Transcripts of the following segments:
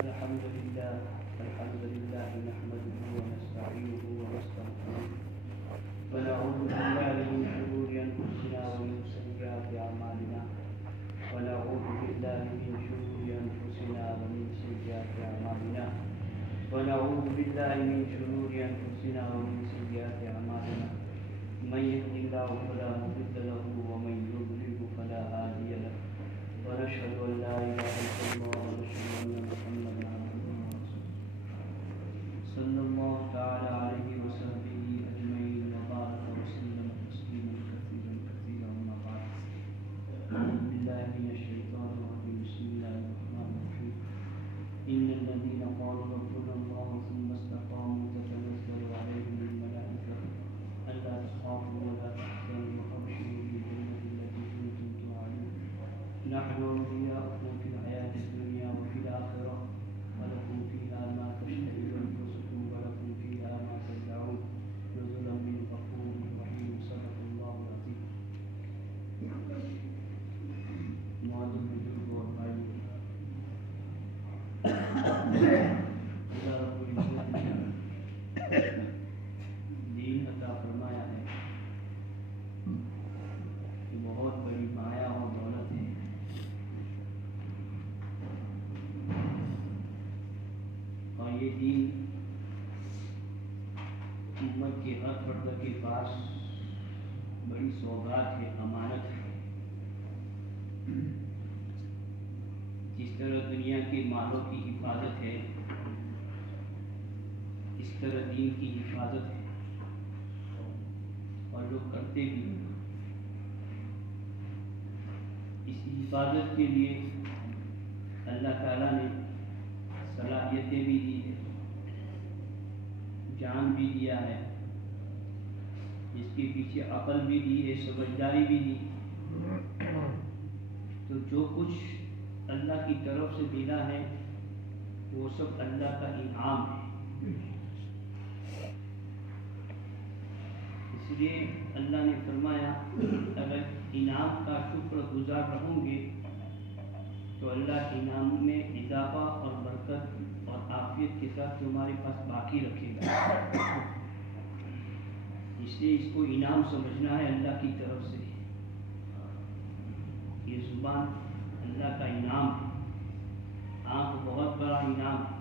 الحمد لله نحمده ونستعينه ونستغفره ونعوذ بالله من شرور أنفسنا ومن سيئات أعمالنا ونعوذ بالله من شرور أنفسنا ومن سيئات أعمالنا ونعوذ بالله من شرور أنفسنا ومن سيئات أعمالنا من يهد الله فلا مضل له ومن يضلل فلا هادي له ونشهد أن لا إله إلا الله ونشهد أن محمدا عبده ورسوله صلى الله تعالى عليه وصحبه أجمعين وبارك وسلم تسليما كثيرا كثيرا أما بعد أعوذ بالله من الشيطان الرجيم بسم الله الرحمن الرحيم إن الذين قالوا ربنا الله ثم استقاموا تتنزل عليهم الملائكة ألا تخافوا ولا تحزنوا وأبشروا بالجنة التي كنتم توعدون نحن أولياؤكم في الحياة الدنيا وفي الآخرة ولكم فيها ما تشتهي أنفسكم ولكم فيها ما تدعون نزلا من غفور رحيم صدق الله العظيم. معزز بزرگ اور بھائی، اللہ رب العزت نے دین عطا فرمایا ہے کہ بہت بڑی مایا اور دولت ہے. اور یہ دین امت کے ہر فرد کے پاس بڑی سوغات ہے، امانت ہے. جس طرح دنیا کے مالوں کی حفاظت ہے اس طرح دین کی حفاظت ہے، اور لوگ کرتے بھی ہیں. اس حفاظت کے لیے اللہ تعالیٰ نے صلاحیتیں بھی دی ہے، جان بھی دیا ہے، اس کے پیچھے عقل بھی دی ہے، سمجھداری بھی دی. تو جو کچھ اللہ کی طرف سے ملا ہے وہ سب اللہ کا انعام ہے. اس لیے اللہ نے فرمایا اگر انعام کا شکر گزار رہوں گے تو اللہ انعام میں اضافہ اور برکت اور عافیت کے ساتھ تمہارے پاس باقی رکھے گا. اس لیے اس کو انعام سمجھنا ہے اللہ کی طرف سے. یہ زبان اللہ کا انعام ہے، آنکھ بہت بڑا انعام ہے.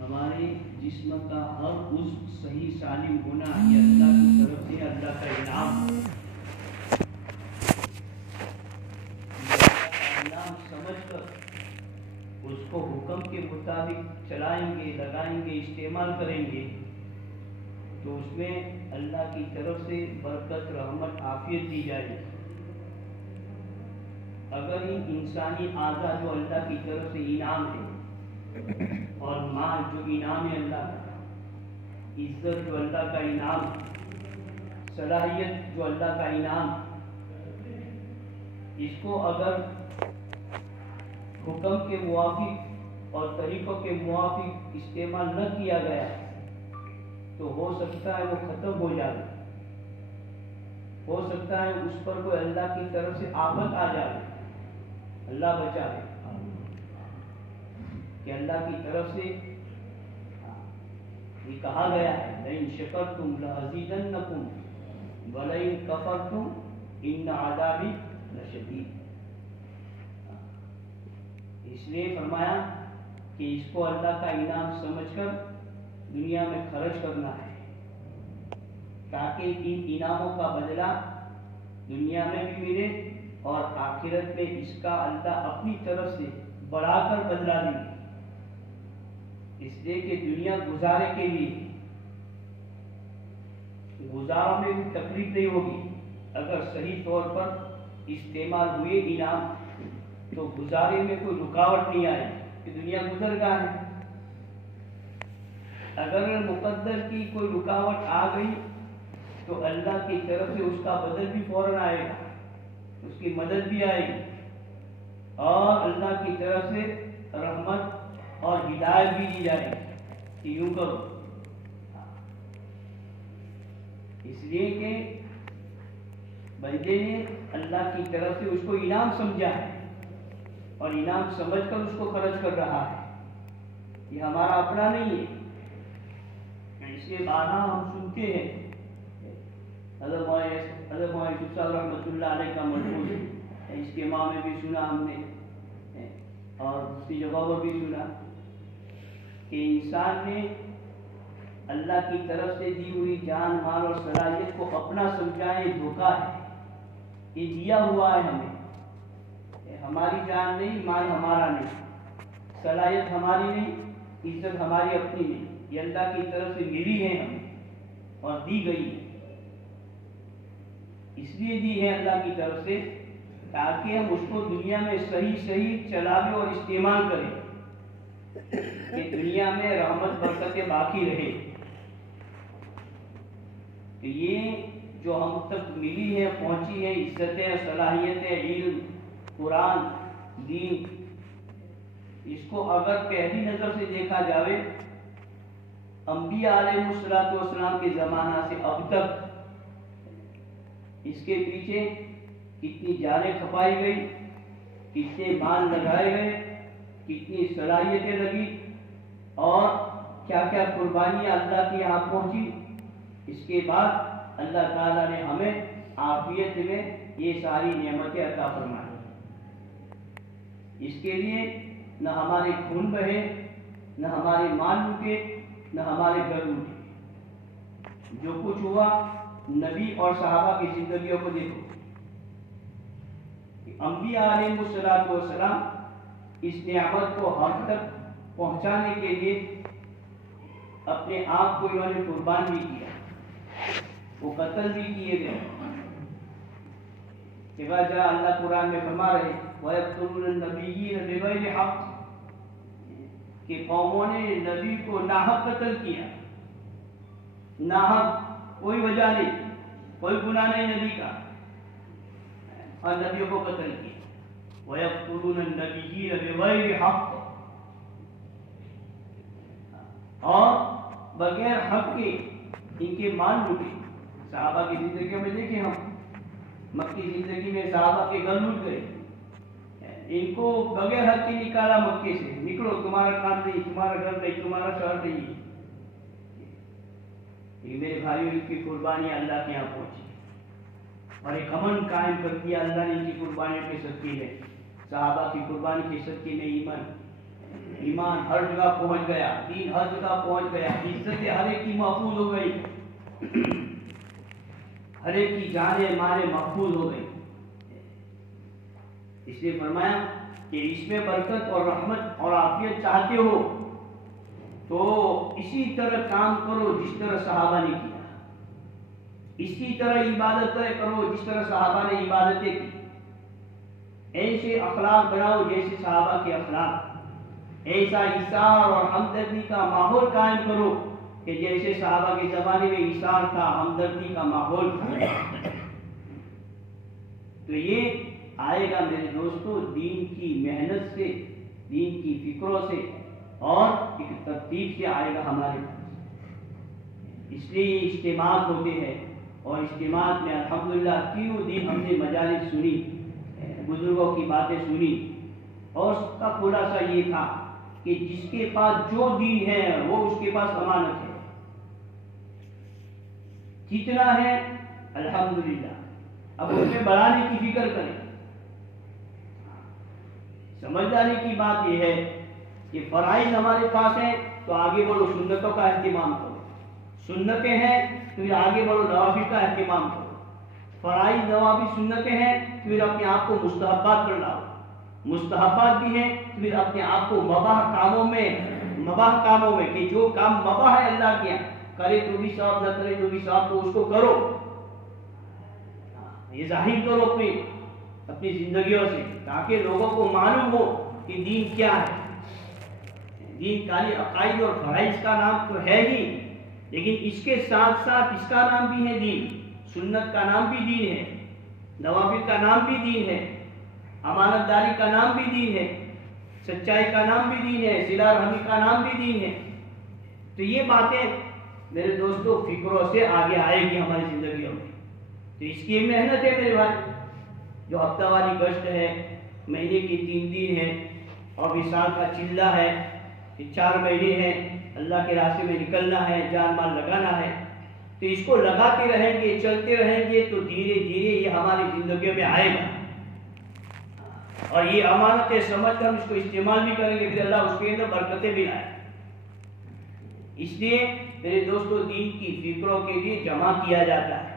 ہمارے جسم کا ہر عضو صحیح سالم ہونا یہ اللہ کی طرف سے اللہ کا انعام ہے. انعام سمجھ کر اس کو حکم کے مطابق چلائیں گے، لگائیں گے، استعمال کریں گے تو اس میں اللہ کی طرف سے برکت، رحمت، عافیت دی جائے گی. اگر ان انسانی اعضاء جو اللہ کی طرف سے انعام ہے، اور مال جو انعام ہے اللہ کا، عزت جو اللہ کا انعام، صلاحیت جو اللہ کا انعام، اس کو اگر حکم کے موافق اور طریقوں کے موافق استعمال نہ کیا گیا تو ہو سکتا ہے وہ ختم ہو جائے. ہو سکتا ہے اس پر کوئی اللہ کی طرف سے آفت آ جائے. اللہ بچائے کہ اللہ کی طرف سے یہ کہا گیا ہے لئن شکرتم لأزیدنکم ولئن کفرتم ان عذابی لشدید. اس لیے فرمایا کہ اس کو اللہ کا انعام سمجھ کر دنیا میں خرچ کرنا ہے تاکہ ان انعاموں کا بدلہ دنیا میں بھی ملے اور آخرت میں اس کا اللہ اپنی طرف سے بڑھا کر بدلا دیں. اس لیے کہ دنیا گزارے کے لیے گزاروں میں بھی تکلیف نہیں ہوگی. اگر صحیح طور پر استعمال ہوئے انعام تو گزارے میں کوئی رکاوٹ نہیں آئے کہ دنیا گزر گیا ہے. اگر مقدر کی کوئی رکاوٹ آ گئی تو اللہ کی طرف سے اس کا بدل بھی فوراً آئے گا، اس کی مدد بھی آئے گی، اور اللہ کی طرف سے رحمت اور ہدایت بھی دی جائے گی کہ یوں کرو. اس لیے کہ بندے نے اللہ کی طرف سے اس کو انعام سمجھا ہے اور انعام سمجھ کر اس کو خرچ کر رہا ہے، یہ ہمارا اپنا نہیں ہے۔ اس کے بارہ ہم سنتے ہیں، حضرت مولانا یوسف صاحب رحمۃ اللہ علیہ کا ملفوظ اجتماع میں بھی سنا ہم نے اور دوسری جگہ پر بھی سنا کہ انسان نے اللہ کی طرف سے دی ہوئی جان، مال اور صلاحیت کو اپنا سمجھا ہے، دھوکہ ہے، یہ دیا ہوا ہے ہمیں، ہماری جان نہیں، مال ہمارا نہیں، صلاحیت ہماری نہیں، عزت ہماری اپنی نہیں، یہ اللہ کی طرف سے ملی ہے ہمیں اور دی گئی ہے۔ اس لیے دی ہے اللہ کی طرف سے تاکہ ہم اس کو دنیا میں صحیح چلاویں اور استعمال کریں کہ دنیا میں رحمت برکتیں باقی رہے۔ کہ یہ جو ہم تک ملی ہے، پہنچی ہے، عزتیں، صلاحیتیں، علم، قرآن، دین، اس کو اگر پہلی نظر سے دیکھا جائے انبیاء علیہ السلام کے زمانہ سے اب تک اس کے پیچھے کتنی جانیں کھپائی گئی، کتنے مال لگائے گئے، کتنی صلاحیتیں لگی اور کیا کیا قربانیاں اللہ کے یہاں پہنچی۔ اس کے بعد اللہ تعالیٰ نے ہمیں عافیت میں یہ ساری نعمتیں عطا فرمائی۔ اس کے لیے نہ ہمارے خون بہے، نہ ہمارے مال لوٹے، نہ ہمارے گھر لوٹے۔ جو کچھ ہوا نبی اور صحابہ کی زندگیوں کو دیکھو، انبیاء علیہ السلام اس نعمت کو ہم تک پہنچانے کے لیے اپنے آپ کو انہوں نے قربان بھی کیا، وہ قتل بھی کیے گئے۔ کہ جہاں اللہ قرآن میں فرما رہے وَيَقْتُلُونَ النَّبِيِّينَ بِغَيْرِ حَقٍّ، کہ قوموں نے نبی کو ناحق قتل کیا، ناحق، کوئی وجہ نہیں، کوئی گناہ نہیں نبی کا، اور نبیوں کو قتل کیا۔ وَيَقْتُلُونَ النَّبِيِّينَ بِغَيْرِ حَقٍّ، اور بغیر حق کے ان کے مال لوٹے۔ صحابہ کی زندگی میں دیکھیں ہم، مکی زندگی میں صحابہ کے گھر لوٹ گئے، ان کو بغیر حق کے نکالا مکے سے، نکلو، تمہارا کام نہیں، تمہارا گھر نہیں، تمہارا شہر نہیں۔ میرے بھائیوں، ان کی قربانی اللہ کے یہاں پہنچی اور ایک امن قائم کر دیا اللہ نے ان کی قربانیوں کے صدقے میں۔ صحابہ کی قربانی کے صدقے میں ایمان ہر جگہ پہنچ گیا، دین ہر جگہ پہنچ گیا، عزتیں ہر ایک کی محفوظ ہو گئی، ہر ایک کی جانیں مالیں محفوظ ہو گئی۔ اس لیے فرمایا کہ اس میں برکت اور رحمت اور عافیت چاہتے ہو تو اسی طرح کام کرو جس طرح صحابہ نے کیا، اسی طرح عبادتیں کرو جس طرح صحابہ نے عبادتیں کی، ایسے اخلاق بناؤ جیسے صحابہ کے اخلاق، ایسا ایثار اور ہمدردی کا ماحول قائم کرو کہ جیسے صحابہ کے زمانے میں ایثار تھا، ہمدردی کا ماحول تھا۔ تو یہ آئے گا میرے دوستو دین کی محنت سے، دین کی فکروں سے اور ایک ترتیب سے آئے گا ہمارے پاس۔ اس لیے یہ اجتماعات ہوتے ہیں اور اجتماعات میں الحمدللہ تینوں دن ہم نے مجالس سنی، بزرگوں کی باتیں سنی، اور اس کا خلاصہ یہ تھا کہ جس کے پاس جو دین ہے وہ اس کے پاس امانت ہے، کتنا ہے الحمدللہ، اب اس میں بڑھانے کی فکر کریں۔ سمجھداری کی بات یہ ہے کہ فرائض ہمارے پاس ہیں تو آگے بڑھو، سنتوں کا اہتمام کرو، سنتیں ہیں تو پھر آگے بڑھو، نوافل کا اہتمام کرو، فرائض نوافل سنتیں ہیں تو پھر اپنے آپ کو مستحبات پر لاؤ، مستحبات بھی ہیں تو پھر اپنے آپ کو مباح کاموں میں کہ جو کام مباح ہے اللہ کے یہاں، کرے تو بھی ثواب، نہ کرے تو بھی ثواب، تو اس کو کرو، یہ ظاہر کرو اپنی زندگیوں سے، تاکہ لوگوں کو معلوم ہو کہ دین کیا ہے۔ دین خالی عقائد اور فرائض کا نام تو ہے ہی، لیکن اس کے ساتھ ساتھ اس کا نام بھی ہے دین، سنت کا نام بھی دین ہے، نوافل کا نام بھی دین ہے، امانت داری کا نام بھی دین ہے، سچائی کا نام بھی دین ہے، صلہ رحمی کا نام بھی دین ہے۔ تو یہ باتیں میرے دوستو فکروں سے آگے آئے گی ہماری زندگیوں میں۔ تو اس کی محنت ہے میرے بھائی، جو ہفتہ واری گشت ہے، مہینے کے 3 دن ہیں اور وصال کا چلہ ہے، 4 مہینے ہیں، اللہ کے راستے میں نکلنا ہے، جان مال لگانا ہے، تو اس کو لگاتے رہیں گے، چلتے رہیں گے تو دھیرے دھیرے یہ ہماری زندگیوں میں آئے گا، اور یہ امانت سمجھ کر ہم اس کو استعمال بھی کریں گے، پھر اللہ اس کے اندر برکتیں بھی لائے۔ اس لیے میرے دوستو دین کی فکروں کے لیے جمع کیا جاتا ہے،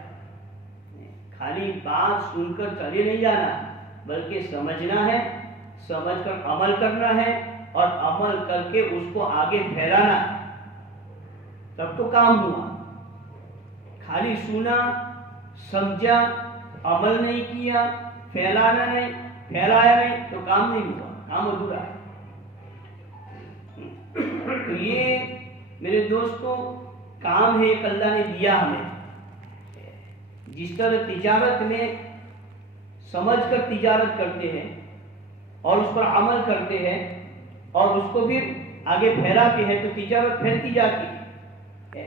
خالی بات سن کر چلے نہیں جانا، بلکہ سمجھنا ہے، سمجھ کر عمل کرنا ہے، اور عمل کر کے اس کو آگے پھیلانا، تب تو کام ہوا۔ خالی سنا، سمجھا، عمل نہیں کیا، پھیلایا نہیں تو کام نہیں ہوا، کام ادھورا ہے۔ تو یہ میرے دوستو کام ہے ایک اللہ نے دیا ہمیں۔ جس طرح تجارت میں سمجھ کر تجارت کرتے ہیں اور اس پر عمل کرتے ہیں اور اس کو پھر آگے پھیلاتے ہیں تو تجارت پھیلتی جاتی ہے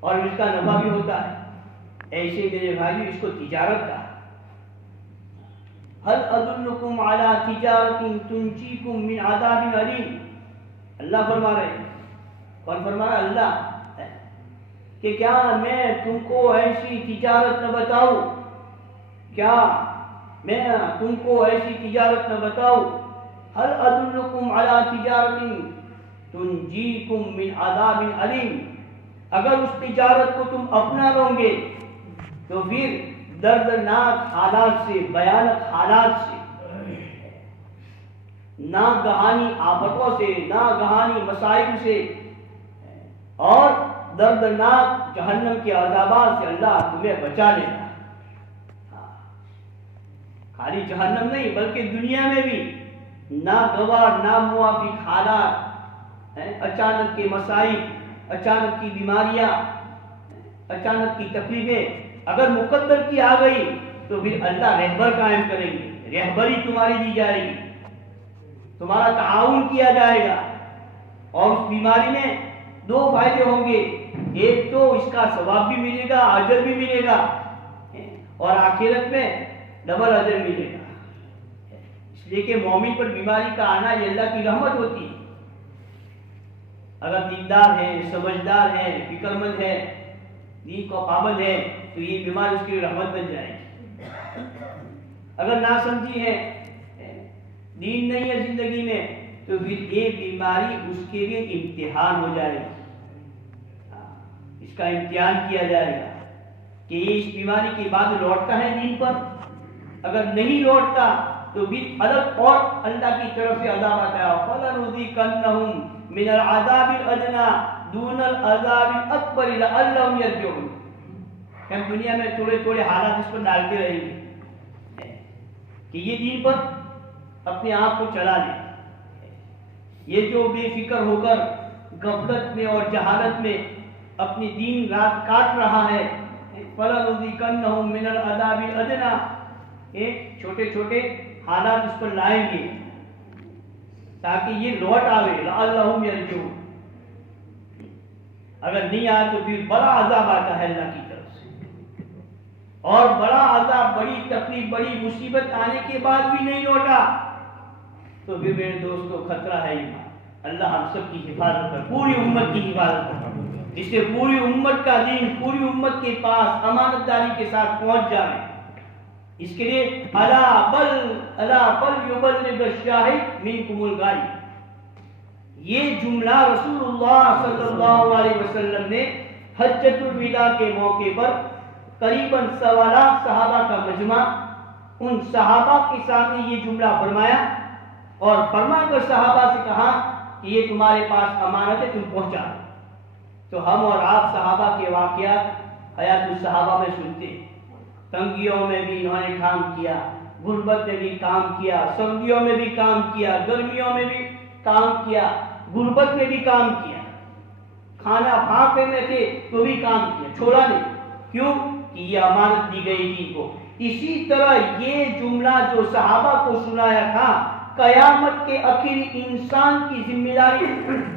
اور اس کا نفع بھی ہوتا ہے۔ ایسے میرے بھائی اس کو تجارت کہا۔ هل ادلکم علی تجارت تنجیکم من عذاب علیم، اللہ فرما رہے ہیں۔ کون فرما رہا ہے؟ اللہ، کہ کیا میں تم کو ایسی تجارت نہ بتاؤں، کیا میں تم کو ایسی تجارت نہ بتاؤں؟ هل ادلکم علی تجارت تنجیکم من عذاب علیم، اگر اس تجارت کو تم اپنا لو گے تو پھر دردناک حالات سے، بھیانک حالات سے، ناگہانی آفتوں سے، ناگہانی مسائل سے اور دردناک جہنم کے عذابات سے اللہ تمہیں بچا لے گا۔ خالی جہنم نہیں بلکہ دنیا میں بھی ناگوار ناموافق حالات، اچانک کے مسائل، اچانک کی بیماریاں، اچانک کی تکلیفیں اگر مقدر کی آ گئی تو پھر اللہ رہبر قائم کریں گے، رہبری تمہاری دی جائے گی، تمہارا تعاون کیا جائے گا، اور اس بیماری میں 2 فائدے ہوں گے، ایک تو اس کا ثواب بھی ملے گا، اجر بھی ملے گا، اور آخرت میں ڈبل اجر ملے گا۔ اس لیے کہ مومن پر بیماری کا آنا یہ اللہ کی رحمت ہوتی ہے۔ اگر دیندار ہے، سمجھدار ہے، فکر مند ہے، دین کو پابند ہے تو یہ بیماری اس کی رحمت بن جائے گی۔ اگر ناسمجھی ہے، دین نہیں ہے زندگی میں، تو پھر یہ بیماری اس کے لیے امتحان ہو جائے گا، اس کا امتحان کیا جائے گا کہ یہ اس بیماری کے بعد لوٹتا ہے دین پر۔ اگر نہیں لوٹتا تو پھر الگ اور اللہ کی طرف سے عذاب آتا ہے، فَلَنُذِيقَنَّهُم مِّنَ الْعَذَابِ الْأَدْنَىٰ دُونَ الْعَذَابِ الْأَكْبَرِ لَعَلَّهُمْ يَرْجِعُونَ۔ ہم دنیا میں تھوڑے تھوڑے حالات اس پر ڈالتے رہیں گے کہ یہ دین پر اپنے آپ کو چلا لے۔ یہ جو بے فکر ہو کر غفلت میں اور جہالت میں اپنی دین رات کاٹ رہا ہے، فَلَنُذِيقَنَّهُم مِّنَ الْعَذَابِ الْأَدْنَىٰ، چھوٹے چھوٹے حالات اس پر لائیں گے تاکہ یہ لوٹ آوے، لَعَلَّهُمْ يَرْجِعُونَ۔ اگر نہیں آئے تو پھر بڑا عذاب آتا ہے اللہ کی طرف سے، اور بڑا عذاب، بڑی تکلیف، بڑی مصیبت آنے کے بعد بھی نہیں لوٹا تو پھر میرے دوستو خطرہ ہے ایمان۔ اللہ ہم سب کی حفاظت کر، پوری امت کی حفاظت کر، جس سے پوری امت کا دین پوری امت کے پاس امانت داری کے ساتھ پہنچ جائے۔ اس کے لیے الا فلیبلغ الشاہد منکم الغائب، یہ جملہ رسول اللہ صلی اللہ علیہ وسلم نے حجۃ الوداع کے موقع پر قریباً 1.25 لاکھ صحابہ کا مجمع، ان صحابہ کے سامنے یہ جملہ فرمایا، اور فرما کر صحابہ سے کہا کہ یہ تمہارے پاس امانت ہے، تم پہنچا۔ تو ہم اور آپ صحابہ کے واقعات حیات الصحابہ میں سنتے ہیں، تنگیوں میں بھی انہوں نے کام کیا، غربت میں بھی کام کیا، سردیوں میں بھی کام کیا، گرمیوں میں بھی کام کیا، غربت میں بھی کام کیا، کھانا پھاپے میں تھے تو بھی کام کیا، چھوڑا نہیں۔ کیوں؟ کہ یہ امانت دی گئی تھی کو۔ اسی طرح یہ جملہ جو صحابہ کو سنایا تھا، قیامت کے آخر انسان کی ذمہ داری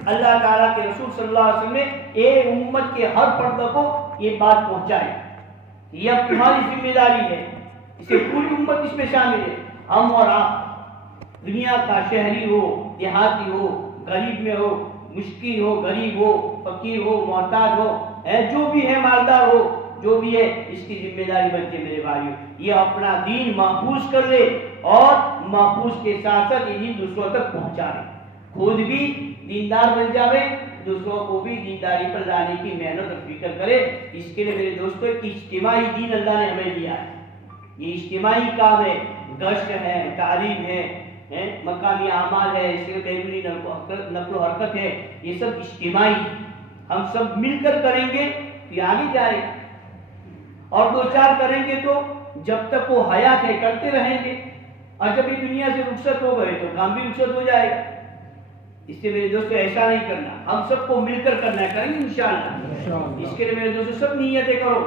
اللہ تعالیٰ کے رسول صلی اللہ علیہ وسلم نے ایک امت کے ہر فرد کو یہ بات پہنچائی، یہ اب تمہاری ذمہ داری ہے، اسے پوری امت اس میں شامل ہے، ہم اور آپ۔ دنیا کا شہری ہو، دیہاتی ہو، غریب میں ہو، مسکین ہو، غریب ہو، فقیر ہو، محتاج ہو، جو بھی ہے، مالدار ہو، جو بھی ہے، اس کی ذمہ داری بنتی ہے میرے بھائیوں، یہ اپنا دین محفوظ کر لے اور محفوظ کے ساتھ ساتھ یہ دین دوسروں تک پہنچا لے، خود بھی دیندار بن جاوے، دوسروں کو بھی دینداری پر لانے کی محنت اور فکر کرے۔ اس کے لیے میرے دوستوں ایک اجتماعی دین اللہ نے ہمیں دیا ہے، یہ اجتماعی کام ہے، گشت ہے، تعلیم ہے، مقامی اعمال ہے، اس کے بیرونی نقل و حرکت ہے، یہ سب اجتماعی ہم سب مل کر کریں گے تو آگے جائے گا، اور دو چار کریں گے تو جب تک وہ حیات ہے کرتے رہیں گے، اور جب یہ دنیا سے رخصت ہو گئے تو کام بھی رخصت ہو جائے گا۔ اس سے میرے دوستو ایسا نہیں کرنا، ہم سب کو مل کر کرنا ہے، کریں گے انشاءاللہ۔ اس کے لیے میرے دوستو سب نیتیں کرو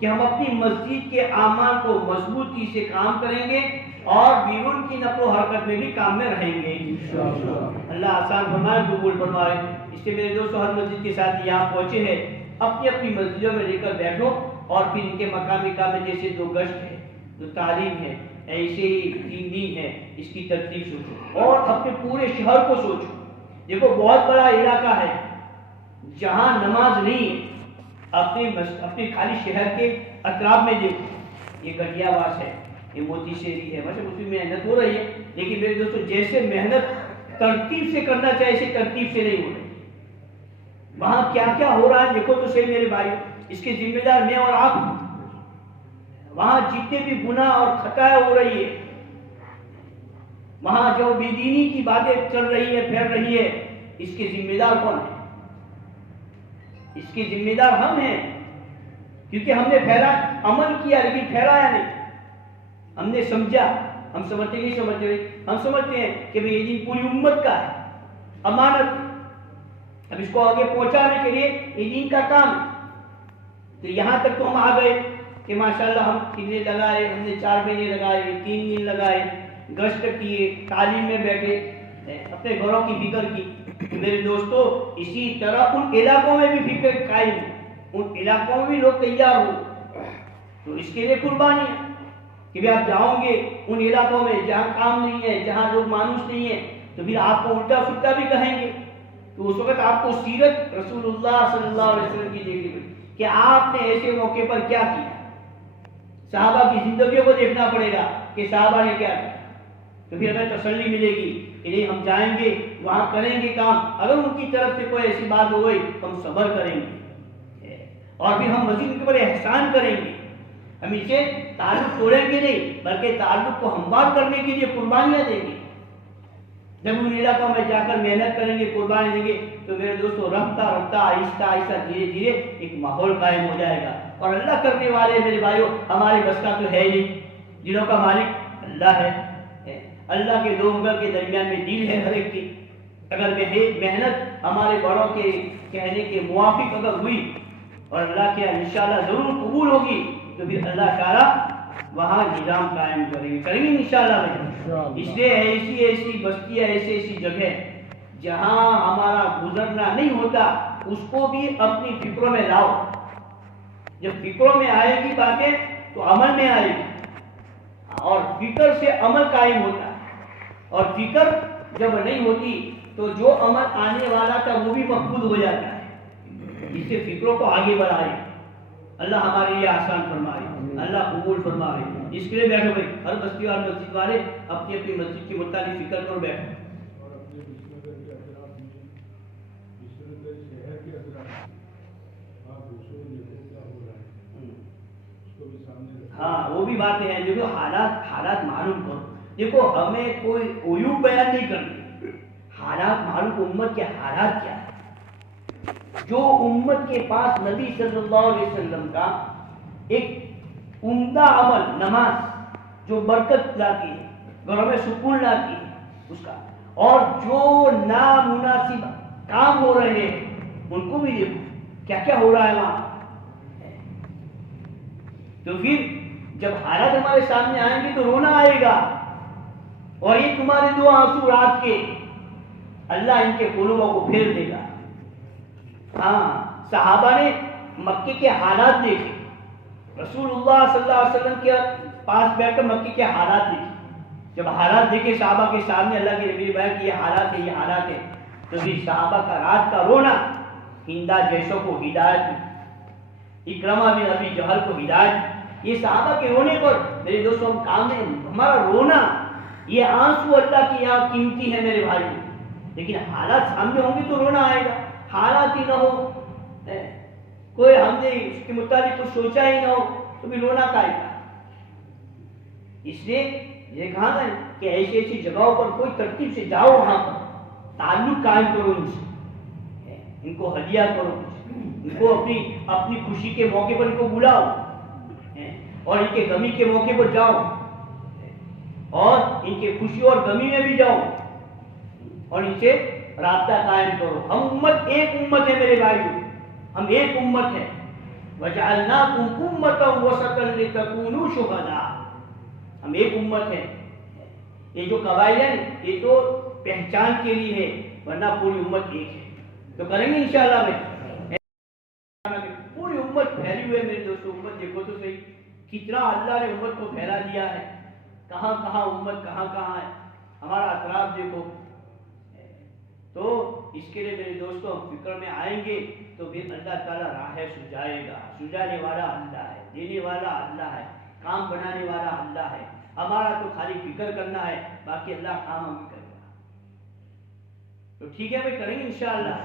کہ ہم اپنی مسجد کے اعمال کو مضبوطی سے کام کریں گے اور بیرون کی نقل و حرکت میں بھی کام میں رہیں گے انشاءاللہ۔ اللہ آسان فرمائے، قبول فرمائے۔ اس سے میرے دوستو ہر مسجد کے ساتھ یہاں پہنچے ہیں، اپنی اپنی مسجدوں میں لے کر بیٹھو اور پھر ان کے مقامی کام میں جیسے دو گشت ہے، دو تعلیم ہے، ایسے ہی تین دین ہے، اس کی ترتیب سوچو اور اپنے پورے شہر کو سوچو۔ دیکھو بہت بڑا علاقہ ہے جہاں نماز نہیں ہے، اپنے خالی شہر کے اطراف میں دیکھو، یہ گٹیا واس ہے، یہ موتی شیری ہے، ماشاء اس میں محنت ہو رہی ہے، لیکن میرے دوستو جیسے محنت ترتیب سے کرنا چاہیے ایسے ترتیب سے نہیں ہو رہی۔ وہاں کیا کیا ہو رہا ہے دیکھو تو صحیح میرے بھائی، اس کے ذمہ دار میں اور آپ۔ وہاں جتنے بھی گناہ اور خطائیں ہو رہی ہے، وہاں جو بے دینی کی باتیں چل رہی ہے، پھیل رہی ہے، اس کے ذمہ دار کون ہے؟ اس کے ذمہ دار ہم ہیں، کیونکہ ہم نے عمل کیا لیکن پھیلایا نہیں، ہم نے سمجھا، ہم سمجھتے نہیں سمجھتے، ہم سمجھتے ہیں کہ یہ دین پوری امت کا ہے، امانت ہے، اب اس کو آگے پہنچانے کے لیے یہ دین کا کام ہے۔ تو یہاں تک تو ہم آ گئے کہ ماشاءاللہ ہم کتنے لگائے، ہم نے 4 مہینے لگائے، 3 دن لگائے، گشت کیے، تعلیم میں بیٹھے، اپنے گھروں کی فکر کی۔ میرے دوستو اسی طرح ان علاقوں میں بھی فکر قائم ہو، ان علاقوں میں بھی لوگ تیار ہو، تو اس کے لیے قربانی ہے کہ آپ جاؤں گے ان علاقوں میں جہاں کام نہیں ہے، جہاں لوگ مانوس نہیں ہے، تو پھر آپ کو الٹا سلٹا بھی کہیں گے، تو اس وقت آپ کو سیرت رسول اللہ صلی اللہ علیہ وسلم کی دیکھنی پڑے کہ آپ نے ایسے موقع پر کیا کیا، صحابہ کی زندگیوں کو دیکھنا پڑے گا کہ صحابہ نے کیا کیا، تو پھر ہمیں تسلی ملے گی کہ نہیں ہم جائیں گے وہاں کریں گے کام، اگر ان کی طرف سے کوئی ایسی بات ہو گئی تو ہم صبر کریں گے اور پھر ہم مزید ان کے اوپر احسان کریں گے، ہم اسے تعلق توڑیں گے نہیں بلکہ تعلق کو ہموار کرنے کے لیے قربانیاں دیں گے۔ جب ان علاقوں میں جا کر محنت کریں گے، قربانی دیں گے، تو میرے دوستو رفتہ رفتہ آہستہ آہستہ دھیرے دھیرے ایک ماحول قائم ہو جائے گا، اور اللہ کرنے والے میرے بھائیوں ہمارے بس کا تو ہے ہی نہیں، دلوں کا مالک اللہ ہے، اللہ کے دو انگل کے درمیان میں دل ہے ہر ایک کی، اگر محنت ہمارے بڑوں کے کہنے کے موافق اگر ہوئی اور اللہ کے انشاءاللہ ضرور قبول ہوگی تو پھر اللہ تعالیٰ وہاں نظام قائم کریں گے انشاءاللہ۔ اس لیے ایسی بستیاں، ایسی جگہ جہاں ہمارا گزرنا نہیں ہوتا اس کو بھی اپنی فکروں میں لاؤ، جب فکروں میں آئے گی باتیں تو عمل میں آئے گی، اور فکر سے عمل قائم ہوتا ہے، اور فکر جب نہیں ہوتی تو جو عمل آنے والا تھا وہ بھی مفقود ہو جاتا ہے، اس سے فکروں کو آگے بڑھائے، اللہ ہمارے لیے آسان فرمائے، اللہ قبول فرمائے۔ اس کے لیے بیٹھو بھائی، ہر بستی اور مسجد والے اپنی اپنی مسجد کے متعلق فکر کرو، بیٹھو۔ ہاں وہ بھی باتیں ہیں، دیکھو حالات معلوم کرو، دیکھو ہمیں کوئی عیوب بیان نہیں کرنی، حالات معلوم، امت کے حالات کیا ہے، جو امت کے پاس نبی صلی اللہ علیہ وسلم کا ایک عمدہ عمل نماز جو برکت لاتی ہے، گھروں میں سکون لاتی ہے اس کا، اور جو نامناسب کام ہو رہے ہیں ان کو بھی دیکھو کیا کیا ہو رہا ہے وہاں، تو پھر جب حالات ہمارے سامنے آئیں گے تو رونا آئے گا، اور یہ تمہارے 2 آنسو رات کے اللہ ان کے قلوبوں کو پھیر دے گا۔ ہاں صحابہ نے مکے کے حالات دیکھے، رسول اللہ صلی اللہ علیہ وسلم کے پاس بیٹھ کر مکے کے حالات دیکھے، جب حالات دیکھے صحابہ کے سامنے اللہ کے نبی بیان کہ یہ حالات ہے، یہ حالات ہے، تو یہ صحابہ کا رات کا رونا ہندا جیسوں کو ہدایت دی، اکرمہ بن ابی جہل کو ہدایت دی۔ یہ صحابہ کے رونے پر میرے دوستوں ہم کام میں ہمارا رونا، یہ آنسو اللہ کی یہاں قیمتی ہے میرے بھائی، لیکن حالات سامنے ہوں گے تو رونا آئے گا۔ حالات ہی نہ ہو، کوئی ہم نے اس کے متعلق کچھ سوچا ہی نہ ہو تو بھی رونا کا آئے گا۔ اس لیے یہ کہا ہے کہ ایسی ایسی جگہوں پر کوئی ترتیب سے جاؤ، وہاں پر تعلق قائم کرو، ان سے ان کو ہدیہ کرو، ان کو اپنی خوشی کے موقع پر ان کو بلاؤ، اور ان کے غمی کے موقع پر جاؤ، اور ان کے خوشی اور غمی میں بھی جاؤ، اور ان سے رابطہ قائم کرو۔ ہم امت ایک امت ہے میرے بھائیو، ہم ایک امت ہے۔ وَجَعَلْنَاكُمْ أُمَّةً وَسَطًا لِتَكُونُوا شُهَدَاءَ، ہم ایک امت ہے۔ یہ جو قبائل ہیں یہ تو پہچان کے لیے ہے، ورنہ پوری امت ایک ہے۔ تو کریں گے انشاءاللہ میں پوری امت پھیلی ہوئی ہے میرے دوستوں۔ امت دیکھو تو صحیح کتنا اللہ نے امت کو پھیلا دیا ہے، کہاں کہاں امت کہاں کہاں ہے، ہمارا اطراف دیکھو۔ تو اس کے لیے میرے دوستوں ہم فکر میں آئیں گے تو پھر اللہ تعالیٰ راہ سجائے گا۔ سجانے والا اللہ ہے، دینے والا اللہ ہے، کام بنانے والا اللہ ہے۔ ہمارا تو خالی فکر کرنا ہے، باقی اللہ کام ہم کرے گا۔ تو ٹھیک ہے میں کریں گے انشاءاللہ۔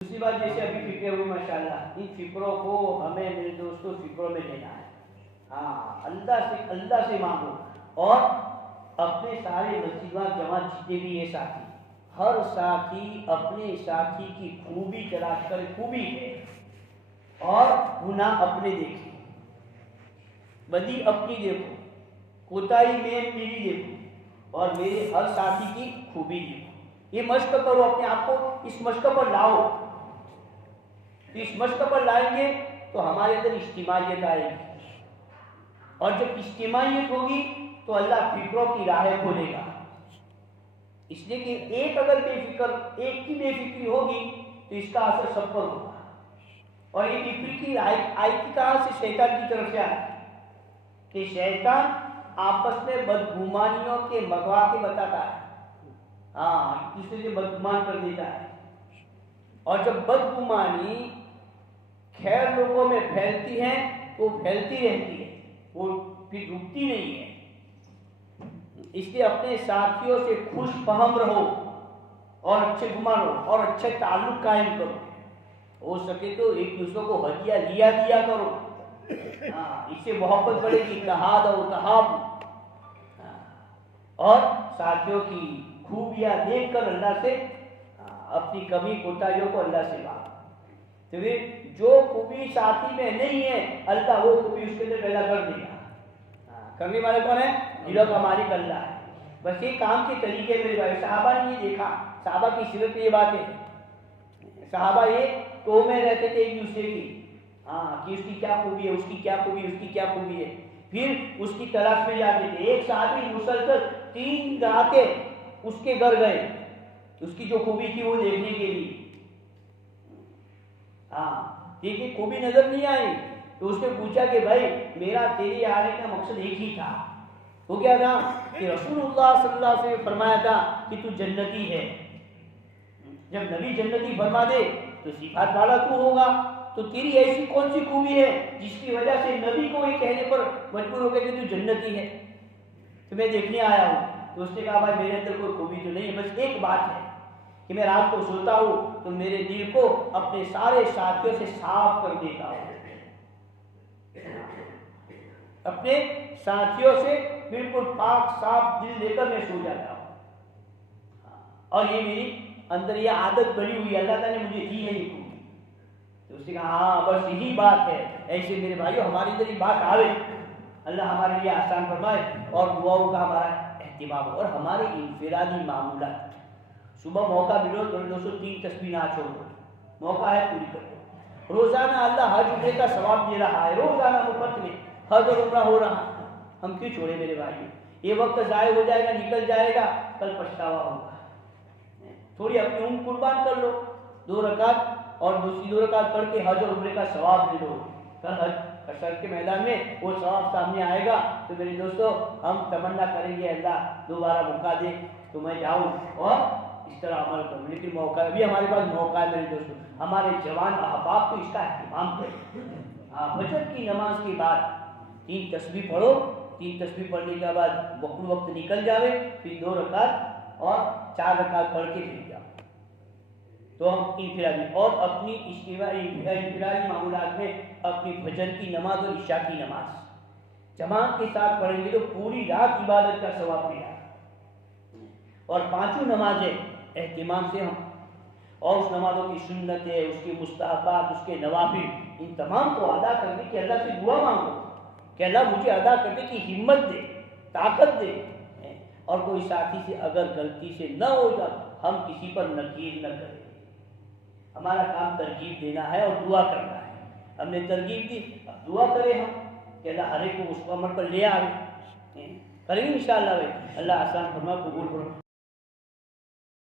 دوسری بات جیسے ابھی فکر ہوئی ماشاءاللہ، ان فکروں کو ہمیں میرے دوستوں فکروں میں لینا ہے۔ ہاں اللہ سے مانگو، اور اپنے سارے مسجدوں جماعت جتنے بھی یہ ساتھی، ہر ساتھی اپنے ساتھی کی خوبی تلاش کرے، خوبی ہے، اور گناہ اپنے دیکھے، بدی اپنی دیکھو، کوتاہی میں میری دیکھو، اور میرے ہر ساتھی کی خوبی دیکھو۔ یہ مشق کرو، اپنے آپ کو اس مشق پر لاؤ۔ اس مشق پر لائیں گے تو ہمارے اندر اجتماعیت آئے گی، اور جب اجتماعیت ہوگی تو اللہ فکروں کی راہیں کھولے گا۔ اس لیے کہ ایک اگر بے فکر، ایک کی بے فکری ہوگی تو اس کا اثر سب پر ہوگا۔ اور یہ بے فکری آئی کی کہاں سے؟ شیطان کی طرف سے آئی، کہ شیطان آپس میں بدگمانیوں کے مواقع بتاتا ہے، ہاں ایک دوسرے سے بدگمان کر دیتا ہے، اور جب بدگمانی خیر لوگوں میں پھیلتی ہے وہ پھیلتی رہتی ہے، وہ پھر رکتی نہیں ہے۔ اس لیے اپنے ساتھیوں سے خوش فہم رہو، اور اچھے گمان رہو، اور اچھے تعلق قائم کرو۔ ہو سکے تو ایک دوسرے کو ہدیہ دیا کرو، اس سے محبت بڑھے گی، اتحاد اور اتحاب۔ اور ساتھیوں کی خوبیاں دیکھ کر اللہ سے اپنی کمی کوتاہیوں کو اللہ سے مانگو۔ تو جو خوبی ساتھی میں نہیں ہے اللہ وہ خوبی اس کے اندر پیدا کر دے گا۔ کرنے والے کون ہے؟ دلوں کا مالک اللہ ہے۔ بس یہ کام کے طریقے میرے بھائی، صحابہ نے یہ دیکھا، صحابہ کی سیرت میں یہ باتیں ہیں۔ صحابہ یہ تو میں رہتے تھے ایک دوسرے کی، کہ اس کی کیا خوبی ہے، اس کی کیا خوبی ہے، اس کی کیا خوبی ہے، پھر اس کی تلاش میں جاتے تھے۔ ایک صحابی مسلسل 3 راتیں اس کے گھر گئے، اس کی جو خوبی تھی وہ دیکھنے کے لیے۔ دیکھیے خوبی نظر نہیں آئی تو اس نے پوچھا کہ بھائی میرا تیرے آنے کا مقصد ایک ہی تھا، وہ کیا تھا کہ رسول اللہ صلی اللہ علیہ وسلم نے فرمایا تھا کہ تو جنتی ہے۔ جب نبی جنتی فرما دے تو صفات والا تو ہوگا، تو تیری ایسی کون سی خوبی ہے جس کی وجہ سے نبی کو یہ کہنے پر مجبور ہو گیا کہ تو جنتی ہے؟ تو میں دیکھنے آیا ہوں۔ تو اس نے کہا بھائی میرے اندر کوئی خوبی تو نہیں ہے، بس ایک بات ہے کہ میں رات کو سوتا ہوں تو میرے دل کو اپنے سارے ساتھیوں سے صاف کر دیتا ہوں، اپنے ساتھیوں سے بالکل پاک صاف دل لے کر میں سو جاتا ہوں، اور یہ میری اندر یہ عادت بنی ہوئی، اللہ تعالیٰ نے مجھے دی ہے یہ خوبی۔ تو اس نے کہا ہاں بس یہی بات ہے۔ ایسے میرے بھائیو ہماری اندر یہ بات آئے، اللہ ہمارے لیے آسان فرمائے، اور دعاؤں کا ہمارا اہتمام ہو، اور ہمارے انفرادی معمولات، صبح موقع ملو تو 203 تسبیح نہ چھوڑو، موقع ہے پوری کرو۔ روزانہ اللہ حج عمرے کا ثواب دے رہا ہے، روزانہ مفت میں حج اور عمرہ ہو رہا ہے، ہم کیوں چھوڑے میرے بھائی؟ یہ وقت ضائع ہو جائے گا، نکل جائے گا، کل پچھتاوا ہوگا۔ تھوڑی اپنی عمر قربان کر لو، 2 رکعت اور دوسری 2 رکعت پڑھ کے حج اور عمرے کا ثواب لے لو، کل حشر کے میدان میں وہ ثواب سامنے آئے گا. تو میرے دوستو ہم تمنا کریں گے اللہ دوبارہ موقع دے تو میں جاؤں اور اس طرح عمل کروں. لیکن موقع ابھی ہمارے پاس موقع ہے میرے دوستو. ہمارے جوان احباب تو اس کا اہتمام کریں. فجر کی نماز کے بعد 3 تسبیح پڑھو. 3 تسبیح پڑھنے کے بعد وقت نکل جاوے پھر 2 رکعت اور 4 رکعت پڑھ کے پھر جاؤ. تو ہم انفرادی اور اپنی انفرادی معمولات میں اپنی فجر کی نماز اور عشاء کی نماز جماعت کے ساتھ پڑھیں گے تو پوری رات عبادت کا ثواب ملے. اور 5 نمازیں اہتمام سے ہم اور اس نمازوں کی سنتیں اس کے مستحبات اس کے نوافل ان تمام کو ادا کرنے کی اللہ سے دعا مانگو کہ اللہ مجھے ادا کرنے کی ہمت دے طاقت دے. اور کوئی ساتھی سے اگر غلطی سے نہ ہو جائے ہم کسی پر نکیر نہ کریں. ہمارا کام ترغیب دینا ہے اور دعا کرنا ہے. ہم نے ترغیب دی اب دعا کریں ہم کہ اللہ ہر ایک کو اس عمل پر لے آئے. کریں گے انشاءاللہ. اللہ آسان فرما قبول کرو.